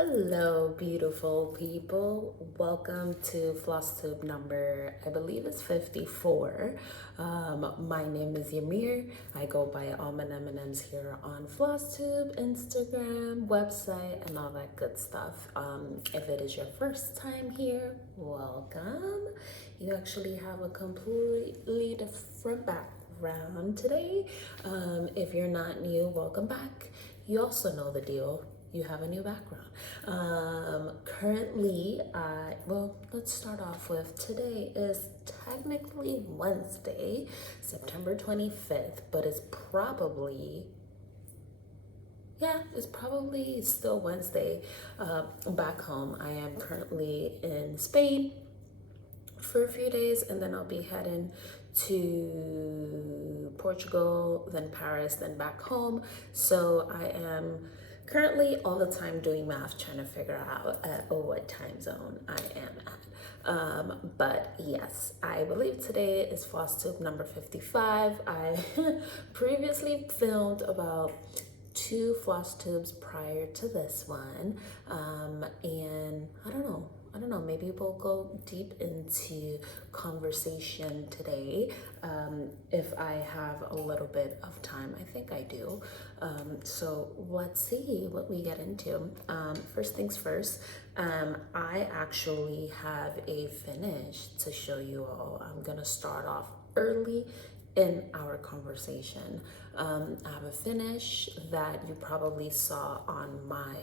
Hello, beautiful people. Welcome to Flosstube number, I believe it's 54. My name is Ymir. I go by AlmondMnMs here on Flosstube, Instagram, website, and all that good stuff. If it is your first time here, welcome. You actually have a completely different background today. If you're not new, welcome back. You also know the deal. You have a new background. Currently, well, let's start off with today is technically Wednesday, September 25th, but it's probably, yeah, it's probably still Wednesday back home. I am currently in Spain for a few days, and then I'll be heading to Portugal, then Paris, then back home. So I am currently all the time doing math, trying to figure out what time zone I am at. But yes, I believe today is Flosstube number 55. I previously filmed about 2 floss tubes prior to this one, and I don't know, maybe we'll go deep into conversation today if I have a little bit of time. I think I do. So let's see what we get into. First things first, I actually have a finish to show you all. I'm gonna start off early in our conversation. I have a finish that you probably saw on my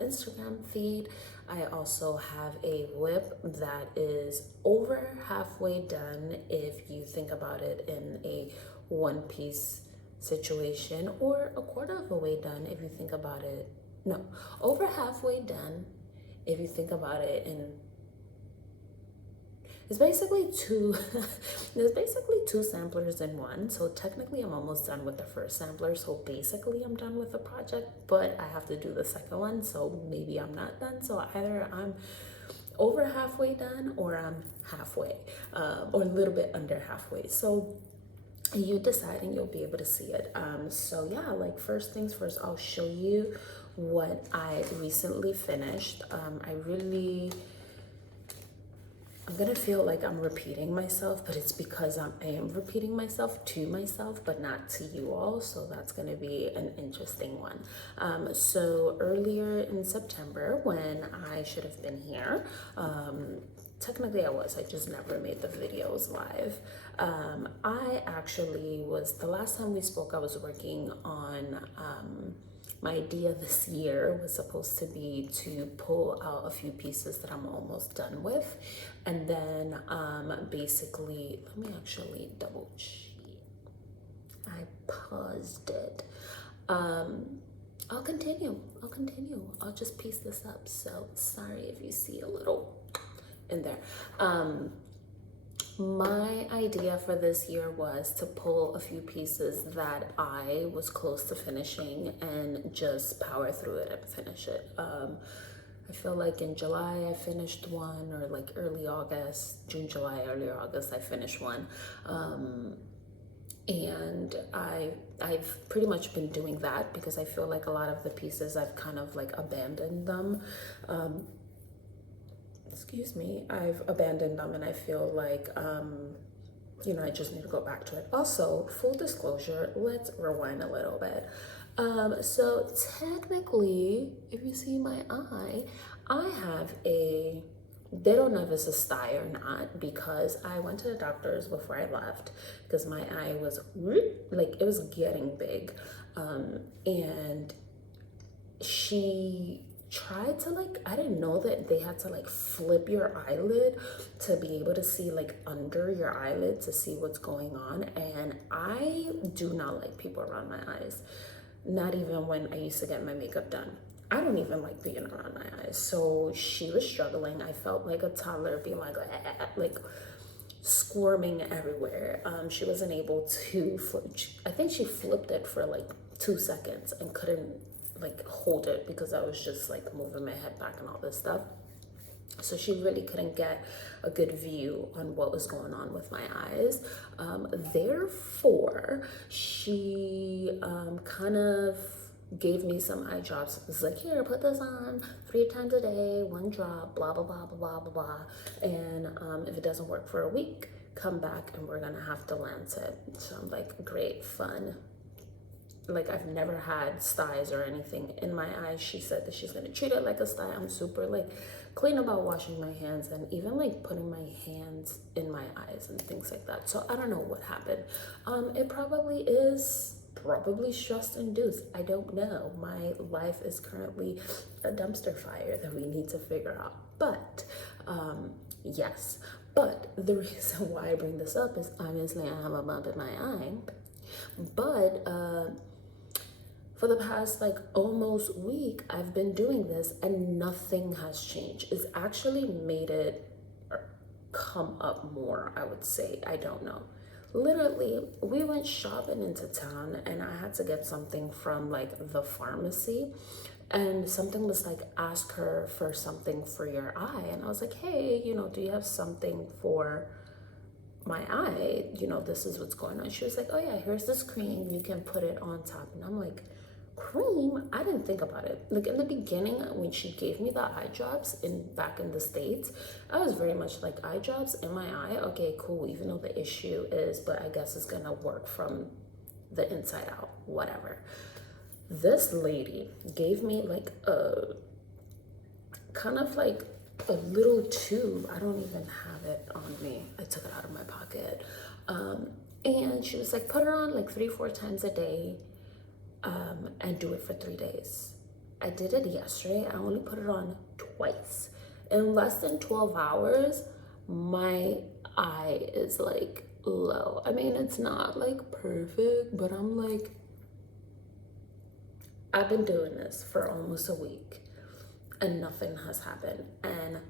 Instagram feed. I also have a whip that is over halfway done if you think about it in a one-piece situation, or a quarter of a way done if you think about it, no, over halfway done if you think about it in it's basically two there's basically 2 samplers in one. So technically I'm almost done with the first sampler, so basically I'm done with the project, but I have to do the second one, so maybe I'm not done. So either I'm over halfway done or I'm halfway, or a little bit under halfway. So you decide and you'll be able to see it. So yeah, like first things first, I'll show you what I recently finished. I'm gonna feel like I'm repeating myself, but it's because I am repeating myself to myself, but not to you all. So that's gonna be an interesting one. So earlier in September, when I should have been here, technically I just never made the videos live. I actually the last time we spoke, I was working on, my idea this year was supposed to be to pull out a few pieces that I'm almost done with. And then basically, let me actually double check. I paused it. I'll continue. I'll just piece this up. So sorry if you see a little in there. My idea for this year was to pull a few pieces that I was close to finishing and just power through it and finish it. I feel like in July I finished one, or like early August, June, July, early August, I finished one. And I've pretty much been doing that because I feel like a lot of the pieces I've kind of like abandoned them. I've abandoned them, and I feel like, I just need to go back to it. Also, full disclosure, let's rewind a little bit. So technically, if you see my eye, I have they don't know if it's a sty or not, because I went to the doctor's before I left because my eye was like, it was getting big. And she tried to I didn't know that they had to flip your eyelid to be able to see under your eyelid to see what's going on. And I do not like people around my eyes, not even when I used to get my makeup done. I don't even like being around my eyes. So she was struggling. I felt like a toddler being like squirming everywhere. She wasn't able to I think she flipped it for 2 seconds and couldn't hold it because I was just moving my head back and all this stuff. So she really couldn't get a good view on what was going on with my eyes. Therefore, she kind of gave me some eye drops. It's like, here, put this on 3 times a day, 1 drop, blah, blah, blah, blah, blah, blah, blah. And if it doesn't work for a week, come back and we're gonna have to lance it. So I'm like, great, fun. Like, I've never had styes or anything in my eyes. She said that she's gonna treat it like a stye. I'm super like clean about washing my hands and even like putting my hands in my eyes and things like that. So I don't know what happened. It probably stress induced. I don't know. My life is currently a dumpster fire that we need to figure out. But yes, but the reason why I bring this up is obviously I have a bump in my eye, but for the past like almost week, I've been doing this and nothing has changed. It's actually made it come up more, I would say. I don't know. Literally, we went shopping into town and I had to get something from like the pharmacy, and something was like, ask her for something for your eye. And I was like, hey, you know, do you have something for my eye? You know, this is what's going on. She was like, oh yeah, here's this cream, you can put it on top. And I'm like, cream? I didn't think about it. Like in the beginning, when she gave me the eye drops back in the States, I was very much like, eye drops in my eye, okay, cool, even though the issue is, but I guess it's gonna work from the inside out, whatever. This lady gave me like a kind of like a little tube. I don't even have it on me. I took it out of my pocket. And she was like, put it on like 3-4 times a day, and do it for 3 days. I did it yesterday. I only put it on twice. In less than 12 hours, my eye is like low. I mean, it's not like perfect, but I'm like, I've been doing this for almost a week and nothing has happened. And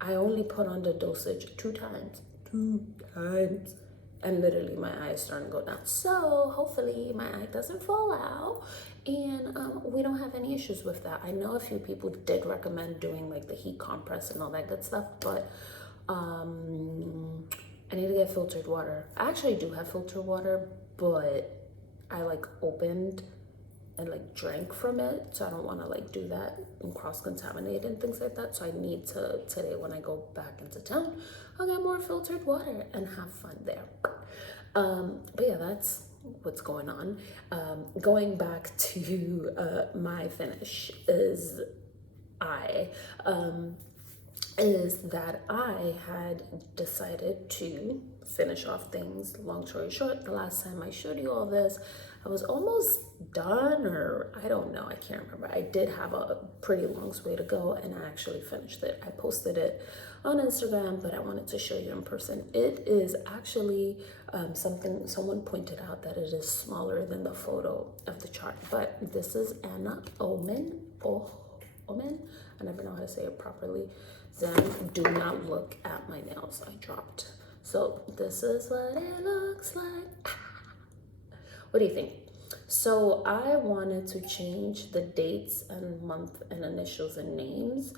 I only put on the dosage 2 times. 2 times. And literally my eye is starting to go down. So hopefully my eye doesn't fall out and we don't have any issues with that. I know a few people did recommend doing like the heat compress and all that good stuff, but I need to get filtered water. I actually do have filtered water, but I like opened and like drank from it, so I don't want to like do that and cross-contaminate and things like that. So I need to, today when I go back into town, I'll get more filtered water and have fun there. But yeah, that's what's going on. Going back to my finish is that I had decided to finish off things. Long story short, the last time I showed you all this, I was almost done, or I don't know, I can't remember. I did have a pretty long way to go and I actually finished it. I posted it on Instagram, but I wanted to show you in person. It is actually something, someone pointed out that it is smaller than the photo of the chart, but this is AlmondMnMs. I never know how to say it properly. Then do not look at my nails, I dropped. So this is what it looks like. What do you think? So I wanted to change the dates and month and initials and names,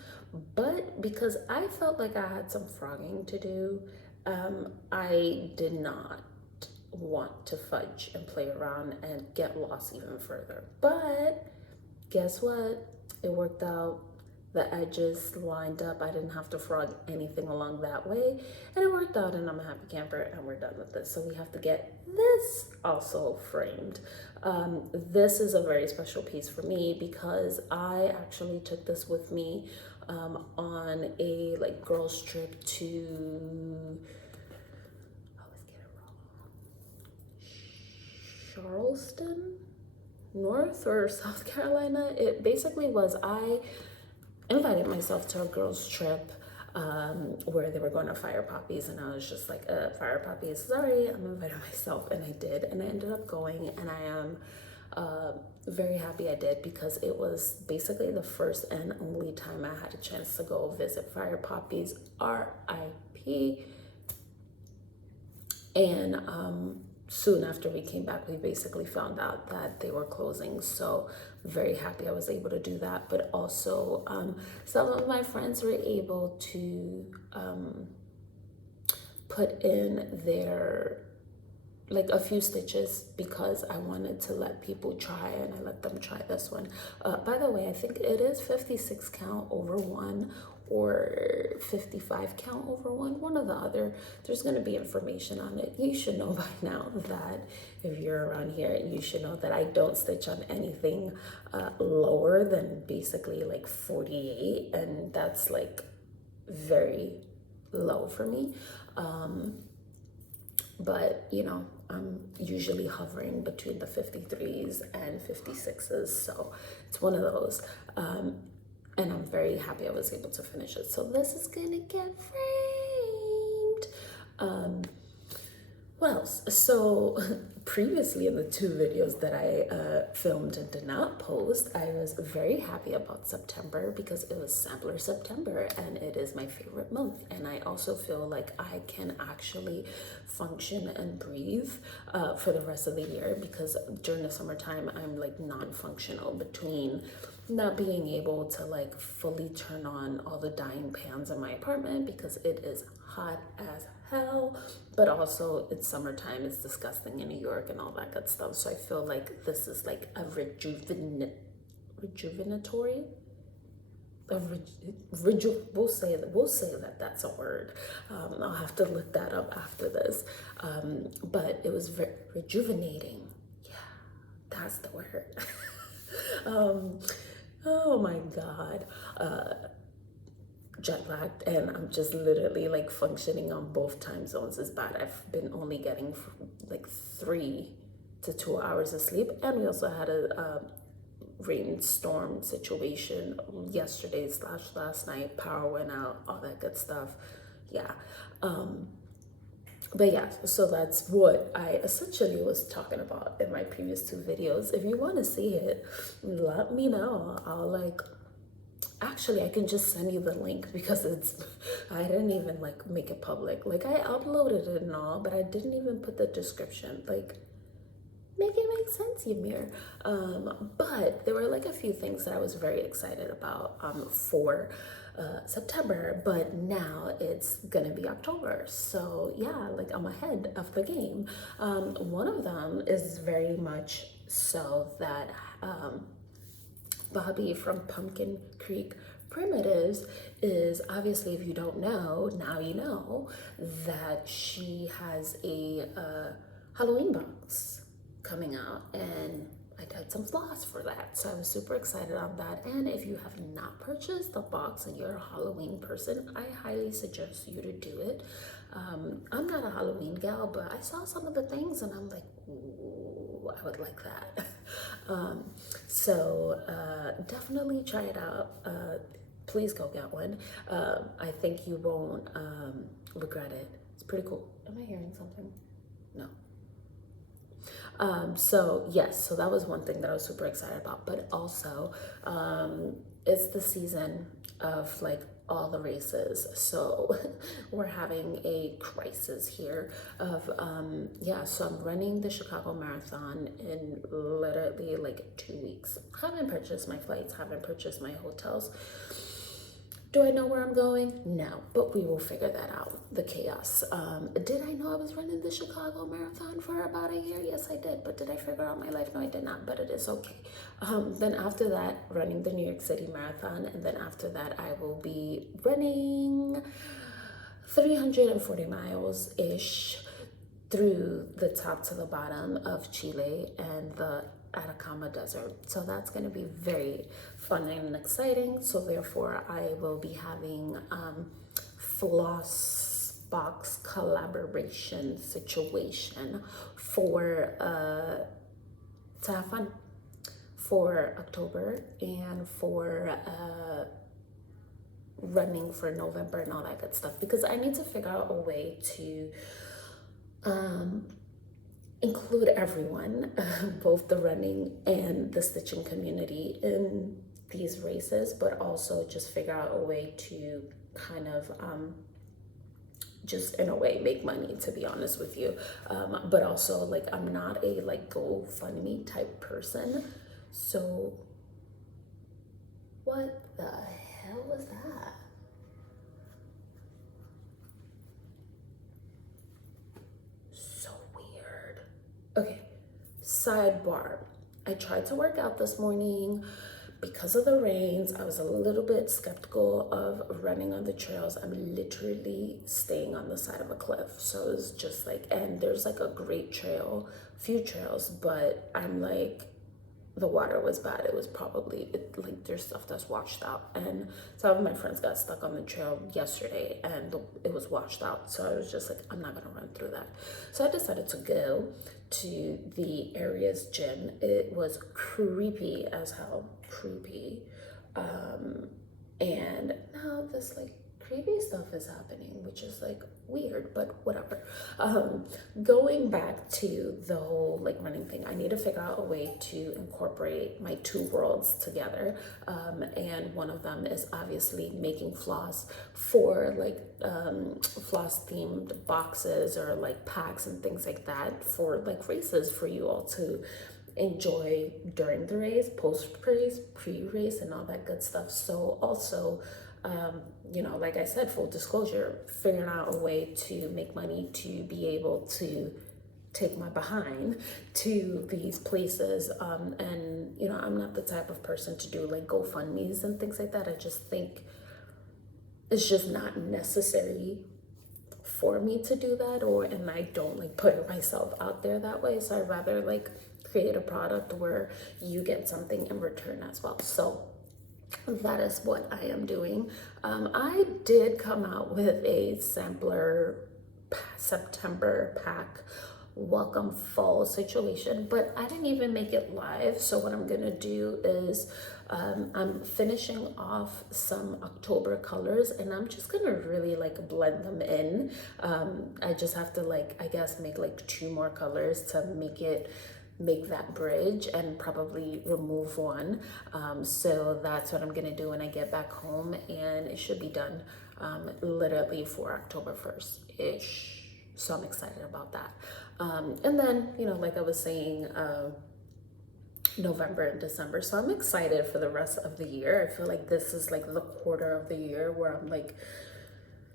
but because I felt like I had some frogging to do, I did not want to fudge and play around and get lost even further. But guess what? It worked out. The edges lined up. I didn't have to frog anything along that way, and it worked out, and I'm a happy camper, and we're done with this. So we have to get this also framed. This is a very special piece for me because I actually took this with me on a like girls trip to, I always get it wrong, Charleston, North or South Carolina. It basically was, I invited myself to a girls trip where they were going to Fire Poppies, and I was just like, Fire Poppies, sorry, I'm inviting myself, and I did, and I ended up going, and I am very happy I did because it was basically the first and only time I had a chance to go visit Fire Poppies, RIP, and soon after we came back, we basically found out that they were closing. So very happy I was able to do that. But also some of my friends were able to put in their like a few stitches because I wanted to let people try, and I let them try this one. By the way, I think it is 56 count over one or 55 count over one or the other. There's going to be information on it. You should know by now that if you're around here, you should know that I don't stitch on anything lower than basically like 48, and that's like very low for me. But you know, I'm usually hovering between the 53s and 56s, so it's one of those. And I'm very happy I was able to finish it. So this is gonna get framed. What else? So previously in the 2 videos that I filmed and did not post, I was very happy about September because it was Sampler September and it is my favorite month. And I also feel like I can actually function and breathe for the rest of the year, because during the summertime, I'm like non-functional between not being able to like fully turn on all the dyeing pans in my apartment because it is hot as hell, but also it's summertime, it's disgusting in New York and all that good stuff. So I feel like this is like a rejuvenatory, we'll say that that's a word. I'll have to look that up after this. But it was very rejuvenating. Yeah, that's the word. Oh my God. Jet lagged, and I'm just literally like functioning on both time zones is bad. I've been only getting like 3 to 2 hours of sleep, and we also had a rainstorm situation yesterday / last night. Power went out, all that good stuff. Yeah. But yeah, so that's what I essentially was talking about in my previous 2 videos. If you want to see it, let me know. I'll like, actually I can just send you the link because I didn't even like make it public. Like I uploaded it and all, but I didn't even put the description. Like, make it make sense, Ymir. But there were like a few things that I was very excited about for September, but now it's gonna be October. So yeah, like I'm ahead of the game. One of them is very much so that Bobbi from Pumpkin Creek Primitives is obviously, if you don't know, now you know, that she has a Halloween box coming out, and I got some floss for that, so I was super excited on that. And if you have not purchased the box and you're a Halloween person, I highly suggest you to do it. I'm not a Halloween gal, but I saw some of the things and I'm like, ooh, I would like that. So definitely try it out. Please go get one. I think you won't regret it. It's pretty cool. Am I hearing something? No. So yes, so that was one thing that I was super excited about, but also it's the season of like all the races, so we're having a crisis here of yeah, so I'm running the Chicago Marathon in literally like 2 weeks. Haven't purchased my flights, haven't purchased my hotels. Do I know where I'm going? No, but we will figure that out, the chaos. Did I know I was running the Chicago Marathon for about a year? Yes, I did. But did I figure out my life? No, I did not, but it is okay. Then after that, running the New York City Marathon. And then after that, I will be running 340 miles-ish through the top to the bottom of Chile and the Atacama Desert. So that's going to be very fun and exciting. So therefore I will be having floss box collaboration situation for to have fun for October and for running for November and all that good stuff, because I need to figure out a way to include everyone, both the running and the stitching community, in these races, but also just figure out a way to kind of just in a way make money, to be honest with you. But also, like, I'm not a like GoFundMe type person, so what the hell was that? So weird. sidebar, I tried to work out this morning. Because of the rains, I was a little bit skeptical of running on the trails. I'm literally staying on the side of a cliff. So it's just like, and there's like a great trail, few trails, but I'm like, the water was bad. It was probably, like there's stuff that's washed out. And some of my friends got stuck on the trail yesterday and it was washed out. So I was just like, I'm not gonna run through that. So I decided to go to the area's gym. It was creepy as hell, creepy. And now this like creepy stuff is happening, which is like weird, but whatever. Going back to the whole like running thing, I need to figure out a way to incorporate my two worlds together. And one of them is obviously making floss for like floss themed boxes or like packs and things like that for like races for you all to enjoy during the race, post-race, pre-race, and all that good stuff. So also, you know, like I said, full disclosure, figuring out a way to make money to be able to take my behind to these places. And, you know, I'm not the type of person to do like GoFundMes and things like that. I just think it's just not necessary for me to do that, and I don't like put myself out there that way. So I'd rather like create a product where you get something in return as well. So that is what I am doing. I did come out with a sampler September pack welcome fall situation, but I didn't even make it live. So what I'm gonna do is I'm finishing off some October colors and I'm just gonna really like blend them in. I just have to like, I guess, make like 2 more colors to make that bridge and probably remove one. So that's what I'm gonna do when I get back home, and it should be done literally for October 1st ish. So I'm excited about that. And then, you know, like I was saying, November and December. So I'm excited for the rest of the year. I feel like this is like the quarter of the year where I'm like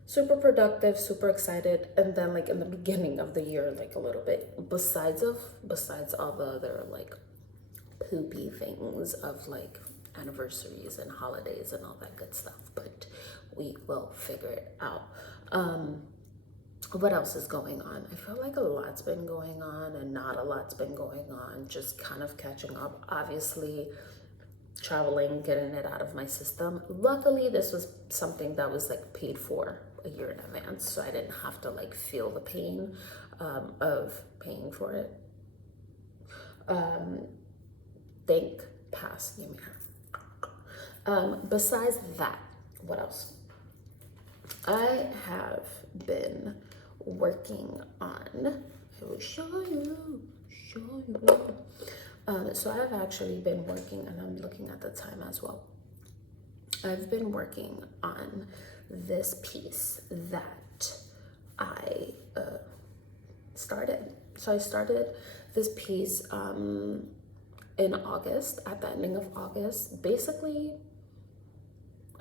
super productive, super excited. And then like in the beginning of the year, like a little bit, besides all the other like poopy things of like anniversaries and holidays and all that good stuff, but we will figure it out. What else is going on? I feel like a lot's been going on and not a lot's been going on, just kind of catching up. Obviously, traveling, getting it out of my system. Luckily, this was something that was like paid for a year in advance, so I didn't have to like feel the pain of paying for it. Think pass, you mean. Besides that, what else? I have been working on, I will show you. So I've actually been working, and I'm looking at the time as well. I've been working on this piece that I started. So I started this piece in August, at the ending of August, basically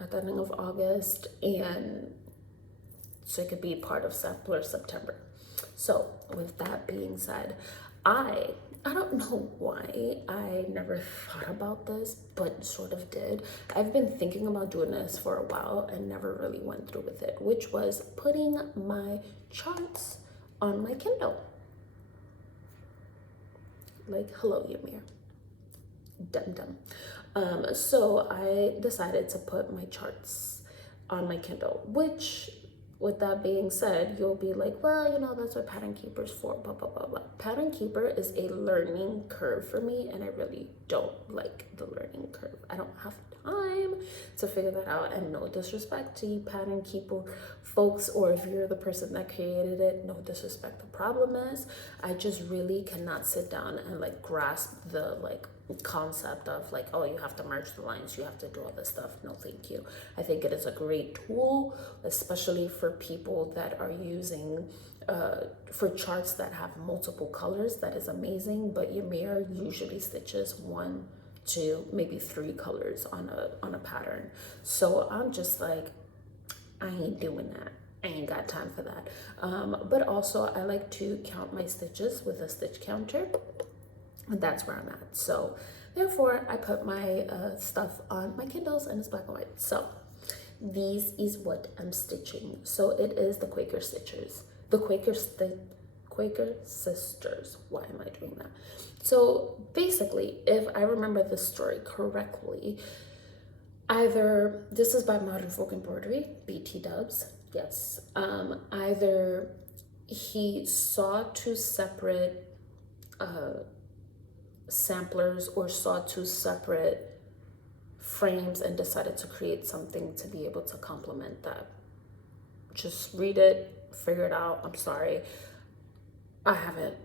at the ending of August, and so it could be part of September. So with that being said, I don't know why I never thought about this, but sort of did. I've been thinking about doing this for a while and never really went through with it, which was putting my charts on my Kindle. Like, hello, Ymir. Dum. So I decided to put my charts on my Kindle, which, with that being said, you'll be like, well, you know, that's what Pattern Keeper's for, blah, blah, blah, blah. Pattern Keeper is a learning curve for me, and I really don't like the learning curve. I don't have time to figure that out, and no disrespect to you Pattern Keeper folks, or if you're the person that created it, no disrespect. The problem is, I just really cannot sit down and like grasp the like concept of like, oh, you have to merge the lines, you have to do all this stuff. No, thank you. I think it is a great tool, especially for people that are using for charts that have multiple colors. That is amazing, but Ymir usually stitches 1, 2, maybe 3 colors on a pattern. So I'm just like, I ain't doing that. I ain't got time for that. But also I like to count my stitches with a stitch counter. And that's where I'm at. So therefore I put my stuff on my Kindles and it's black and white. So this is what I'm stitching. So it is the Quaker Stitchers, the Quaker Sisters. Why am I doing that? So basically, if I remember the story correctly, either this is by Modern Folk Embroidery, BT Dubs, yes. Either he saw two separate samplers or saw two separate frames and decided to create something to be able to complement that. Just read it, figure it out. I'm sorry, I haven't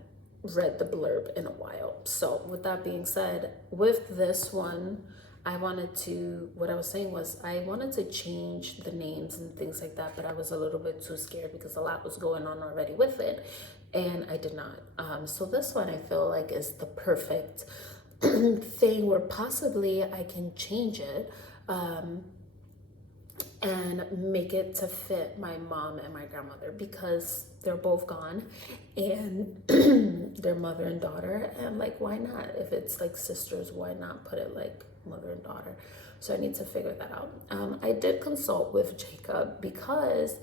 read the blurb in a while. So with that being said, with this one, what I was saying was I wanted to change the names and things like that, but I was a little bit too scared because a lot was going on already with it, and I did not. So this one I feel like is the perfect thing where possibly I can change it and make it to fit my mom and my grandmother, because they're both gone and they're mother and daughter, and like, why not? If it's like sisters, why not put it like mother and daughter? So I need to figure that out. I did consult with Jacob because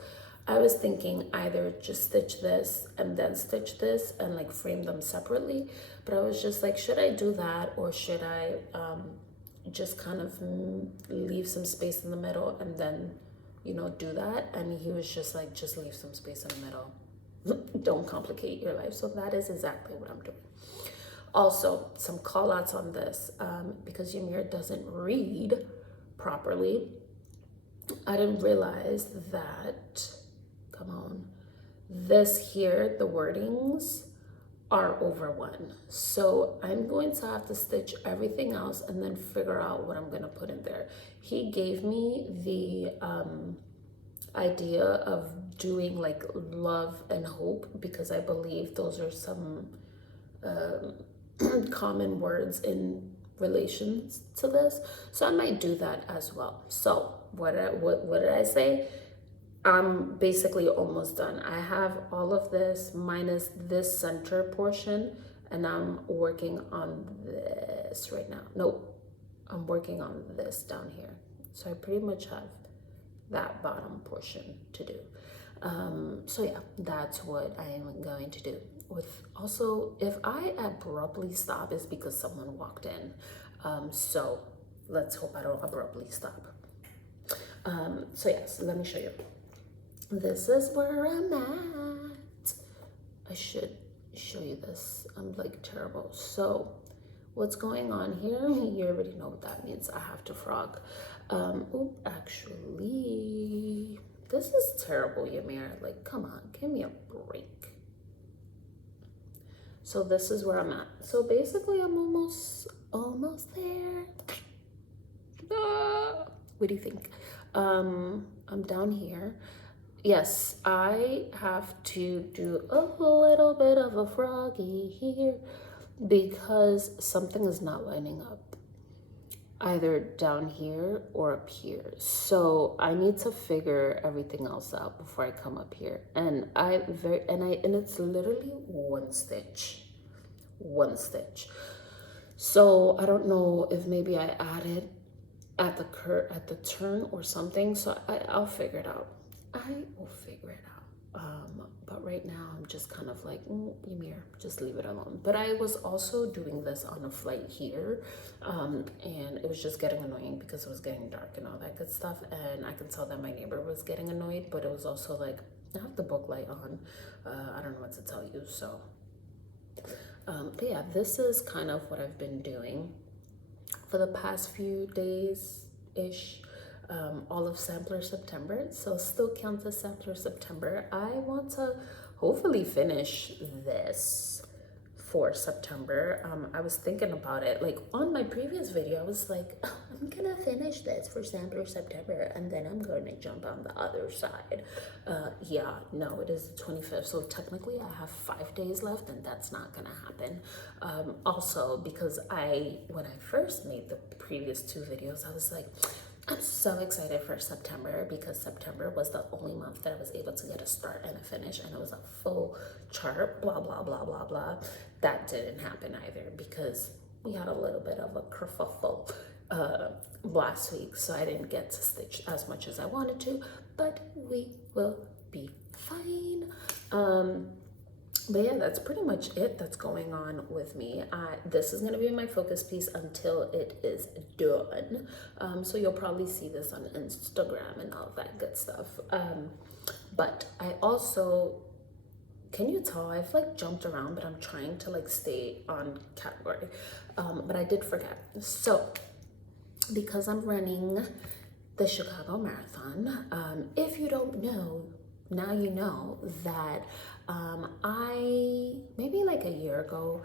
I was thinking either just stitch this and then stitch this and like frame them separately, but I was just like, should I do that, or should I just kind of leave some space in the middle and then, you know, do that? And he was just like, just leave some space in the middle. Don't complicate your life. So that is exactly what I'm doing. Also, some call outs on this, because Ymir doesn't read properly. I didn't realize that, come on, this here, the wordings are over one. So I'm going to have to stitch everything else and then figure out what I'm going to put in there. He gave me the idea of doing like love and hope, because I believe those are some common words in relations to this. So I might do that as well. So what did I say? I'm basically almost done. I have all of this minus this center portion, and I'm working on this right now. Nope, I'm working on this down here. So I pretty much have that bottom portion to do. So yeah, that's what I am going to do. With also, if I abruptly stop, it's because someone walked in. So let's hope I don't abruptly stop. So yes, let me show you. This is where I'm at. I should show you this. I'm like terrible. So what's going on here? You already know what that means. I have to frog. Actually, this is terrible, Ymir. Like, come on, give me a break. So this is where I'm at. So basically, I'm almost there. What do you think? I'm down here. Yes, I have to do a little bit of a froggy here because something is not lining up, either down here or up here. So I need to figure everything else out before I come up here. And it's literally one stitch. So I don't know if maybe I added at the turn or something. So I'll figure it out. I will figure it out. But right now I'm just kind of like, Ymir, just leave it alone. But I was also doing this on a flight here, and it was just getting annoying because it was getting dark and all that good stuff. And I could tell that my neighbor was getting annoyed, but it was also like, I have the book light on. I don't know what to tell you. So, but yeah, this is kind of what I've been doing for the past few days-ish. All of Sampler September, so still counts as Sampler September. I want to hopefully finish this for September. I was thinking about it, like on my previous video, I was like, oh, I'm gonna finish this for Sampler September and then I'm gonna jump on the other side. Yeah, no, it is the 25th, so technically I have 5 days left, and that's not gonna happen. Also, because when I first made the previous 2 videos, I was like, I'm so excited for September because September was the only month that I was able to get a start and a finish, and it was a full chart, blah, blah, blah, blah, blah. That didn't happen either because we had a little bit of a kerfuffle last week, so I didn't get to stitch as much as I wanted to, but we will be fine. But yeah, that's pretty much it that's going on with me. This is going to be my focus piece until it is done. So you'll probably see this on Instagram and all that good stuff. But I also, can you tell I've like jumped around, but I'm trying to like stay on category. But I did forget. So because I'm running the Chicago Marathon, if you don't know, now you know that I, maybe like a year ago,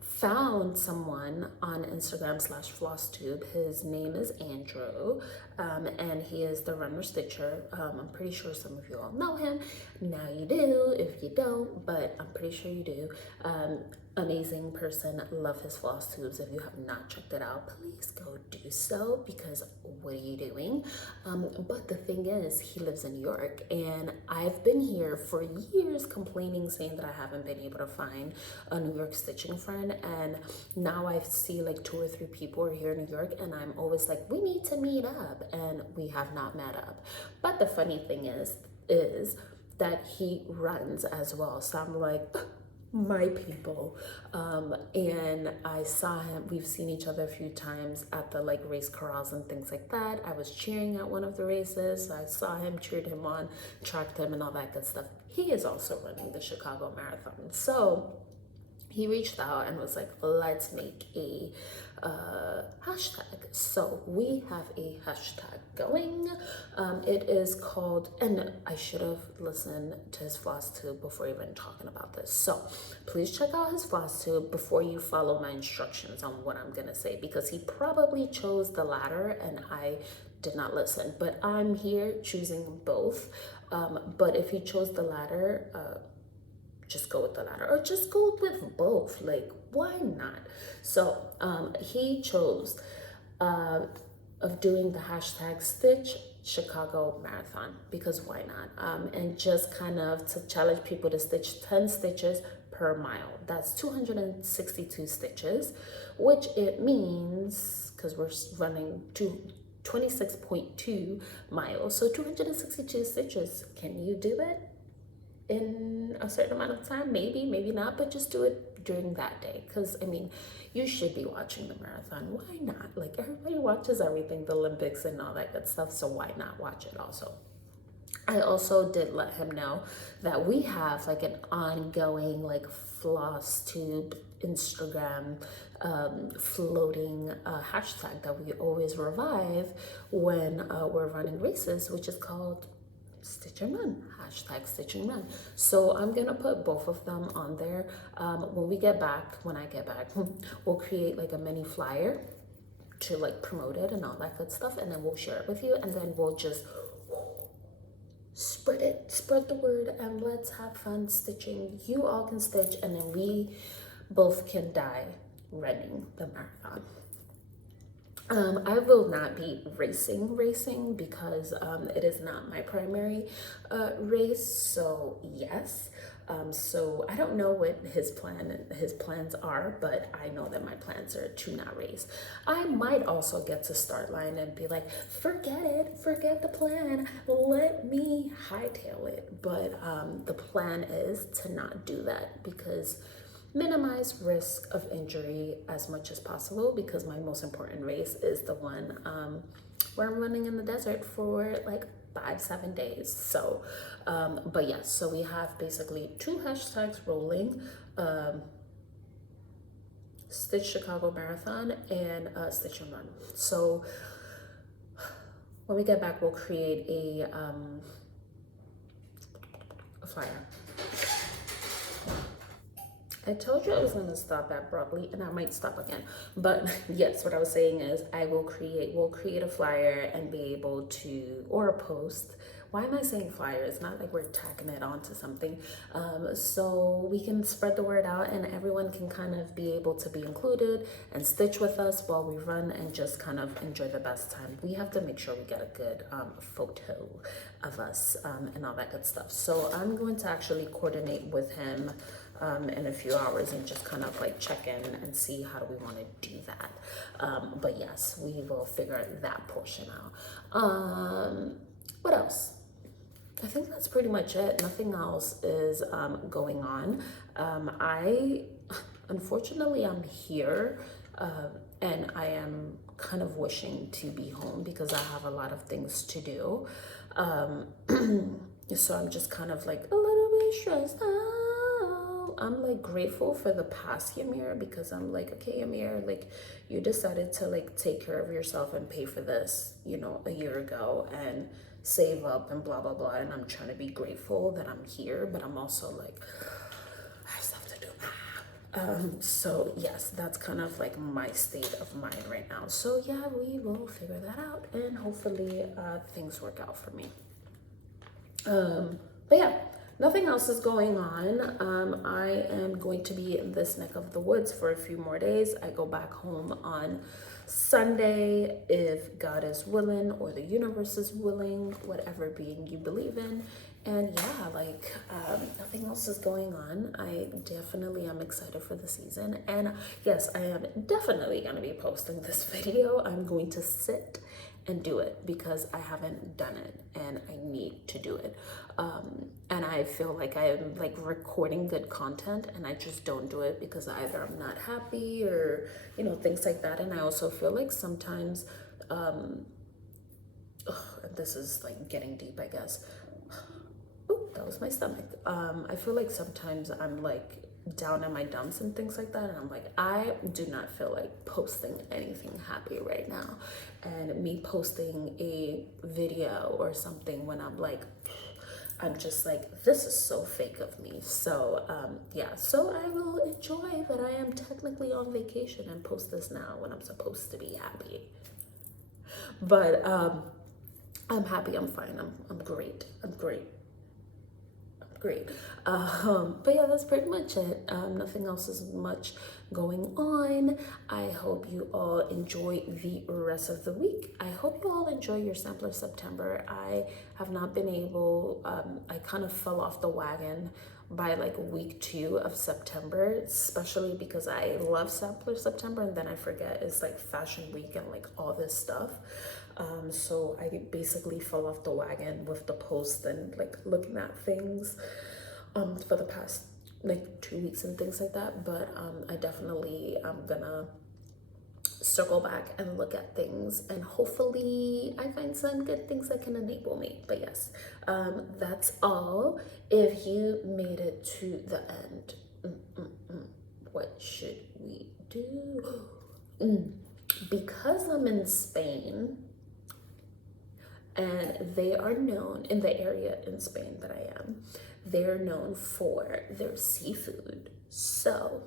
found someone on Instagram /Flosstube. His name is Andrew, and he is the runner stitcher. I'm pretty sure some of you all know him. Now you do, if you don't, but I'm pretty sure you do. Amazing person, love his floss tubes. If you have not checked it out, please go do so, because what are you doing? But the thing is, he lives in New York, and I've been here for years complaining, saying that I haven't been able to find a New York stitching friend, and now I see like 2 or 3 people are here in New York, and I'm always like, we need to meet up, and we have not met up. But the funny thing is that he runs as well, so I'm like, my people. And I saw him, we've seen each other a few times at the like race corrals and things like that. I was cheering at one of the races, so I saw him, cheered him on, tracked him and all that good stuff. He is also running the Chicago Marathon, so he reached out and was like, let's make a hashtag. So we have a hashtag going. It is called, and I should have listened to his floss tube before even talking about this. So please check out his floss tube before you follow my instructions on what I'm gonna say, because he probably chose the latter and I did not listen. But I'm here choosing both. But if he chose the latter, just go with the latter, or just go with both. Like, why not? So he chose of doing the hashtag Stitch Chicago Marathon, because why not? And just kind of to challenge people to stitch 10 stitches per mile. That's 262 stitches, which it means, because we're running 26.2 miles, so 262 stitches. Can you do it in a certain amount of time? Maybe, maybe not, but just do it during that day, because I mean, you should be watching the marathon. Why not? Like, everybody watches everything, the Olympics and all that good stuff, so why not watch it also? I also did let him know that we have like an ongoing like Flosstube Instagram floating hashtag that we always revive when we're running races, which is called Stitch and Run, hashtag Stitch and Run. So I'm gonna put both of them on there. When I get back, we'll create like a mini flyer to like promote it and all that good stuff, and then we'll share it with you, and then we'll just spread the word, and let's have fun stitching. You all can stitch, and then we both can die running the marathon. I will not be racing because it is not my primary race. So yes, so I don't know what his plans are, but I know that my plans are to not race. I might also get to start line and be like, forget the plan, let me hightail it. But the plan is to not do that, because minimize risk of injury as much as possible, because my most important race is the one where I'm running in the desert for like 5-7 days. So but yes, so we have basically 2 hashtags rolling, Stitch Chicago Marathon and Stitch and Run. So when we get back, we'll create a flyer. I told you I was gonna stop abruptly, and I might stop again. But yes, what I was saying is we'll create a flyer and be able to, or a post, why am I saying flyer? It's not like we're tacking it onto something. So we can spread the word out and everyone can kind of be able to be included and stitch with us while we run and just kind of enjoy the best time. We have to make sure we get a good photo of us and all that good stuff. So I'm going to actually coordinate with him in a few hours and just kind of like check in and see how do we want to do that. But yes, we will figure that portion out. What else? I think that's pretty much it. Nothing else is going on. Unfortunately, I'm here and I am kind of wishing to be home because I have a lot of things to do. So I'm just kind of like a little bit stressed out. I'm like grateful for the past Ymir because I'm like, okay, Ymir, like you decided to like take care of yourself and pay for this, you know, a year ago and save up and blah, blah, blah. And I'm trying to be grateful that I'm here, but I'm also like, I have stuff to do. So yes, that's kind of like my state of mind right now. So yeah, we will figure that out and hopefully things work out for me. But yeah, nothing else is going on. I am going to be in this neck of the woods for a few more days. I go back home on Sunday if God is willing or the universe is willing, whatever being you believe in. And yeah, like nothing else is going on. I definitely am excited for the season. And yes, I am definitely going to be posting this video. I'm going to sit and do it because I haven't done it and I need to do it. And I feel like I am like recording good content and I just don't do it because either I'm not happy or, you know, things like that. And I also feel like sometimes, this is like getting deep, I guess. Ooh, that was my stomach. I feel like sometimes I'm like down in my dumps and things like that, and I'm like, I do not feel like posting anything happy right now. And me posting a video or something when I'm like, I'm just like, this is so fake of me. So yeah, so I will enjoy that I am technically on vacation and post this now when I'm supposed to be happy. But I'm happy, I'm fine, I'm great, I'm great. But yeah, that's pretty much it. Nothing else is much going on. I hope you all enjoy the rest of the week. I hope you all enjoy your sampler September. I have not been able, I kind of fell off the wagon by like week 2 of September, especially because I love sampler September and then I forget it's like fashion week and like all this stuff. So I basically fell off the wagon with the post and like looking at things for the past like 2 weeks and things like that. But I definitely am gonna circle back and look at things and hopefully I find some good things that can enable me. But yes, that's all. If you made it to the end, what should we do? Because I'm in Spain, and they are known in the area in Spain that I am, they're known for their seafood. So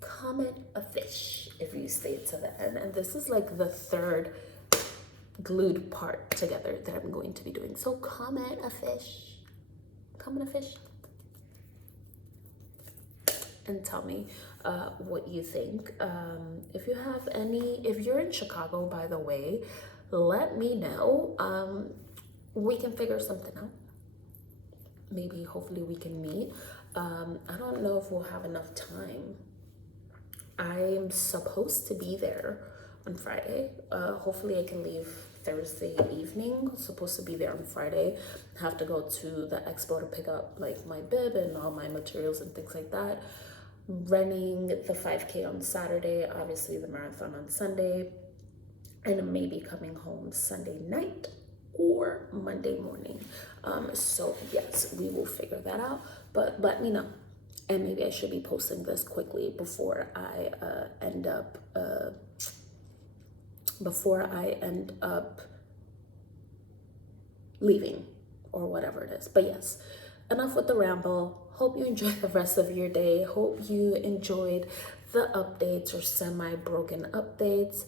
comment a fish if you stay to the end. And this is like the 3rd glued part together that I'm going to be doing. So comment a fish. Comment a fish. And tell me what you think. If you have any, if you're in Chicago, by the way, let me know. We can figure something out. Maybe, hopefully we can meet. I don't know if we'll have enough time. I'm supposed to be there on Friday. Hopefully I can leave Thursday evening. Supposed to be there on Friday. Have to go to the expo to pick up like my bib and all my materials and things like that. Running the 5K on Saturday, obviously the marathon on Sunday, and maybe coming home Sunday night or Monday morning. So yes, we will figure that out, but let me know. And maybe I should be posting this quickly before I end up leaving or whatever it is. But yes, enough with the ramble. Hope you enjoy the rest of your day. Hope you enjoyed the updates or semi-broken updates.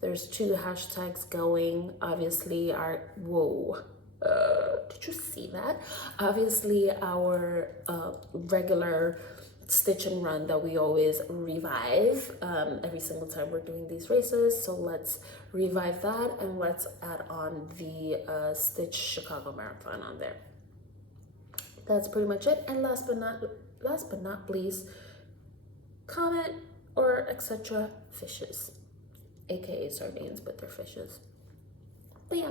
There's 2 hashtags going. Obviously, whoa. Did you see that? Obviously, our regular stitch and run that we always revive every single time we're doing these races. So let's revive that, and let's add on the Stitch Chicago Marathon on there. That's pretty much it. And last but not least, comment or etc. fishes, aka sardines, but they're fishes. But yeah,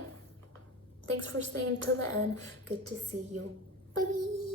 thanks for staying till the end. Good to see you. Bye.